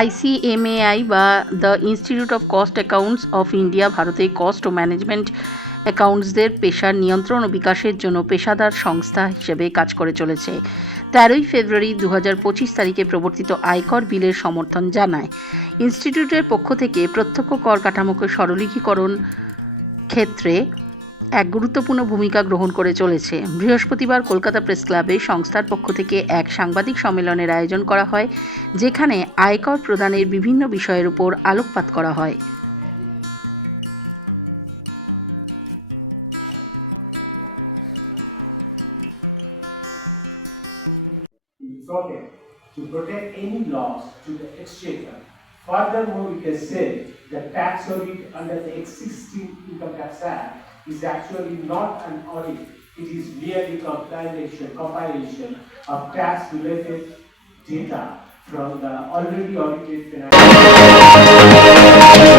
আইসিএমএআই বা the institute of cost accounts of India ভারতে cost ও ম্যানেজমেন্ট অ্যাকাউন্টসদের পেশার নিয়ন্ত্রণ ও বিকাশের জন্য পেশাদার সংস্থা হিসেবে কাজ করে চলেছে। তেরোই ফেব্রুয়ারি দু পঁচিশ তারিখে প্রবর্তিত আয়কর বিলের সমর্থন জানায়। ইনস্টিটিউটের পক্ষ থেকে প্রত্যক্ষ কর কাঠামোকে সরলীকরণ ক্ষেত্রে এক গুরুত্বপূর্ণ ভূমিকা গ্রহণ করে চলেছে বৃহস্পতিবার কলকাতা প্রেস ক্লাবে সংস্থার পক্ষ থেকে এক সাংবাদিক সম্মেলনের আয়োজন করা হয় যেখানে আয়কর প্রদানের বিভিন্ন বিষয়ের উপর আলোকপাত করা হয় to protect any loss to the exchequer. Furthermore, we can say the tax audit under the existing Income Tax Act is actually not an audit. It is merely compilation, compilation of tax-related data from the already audited financial.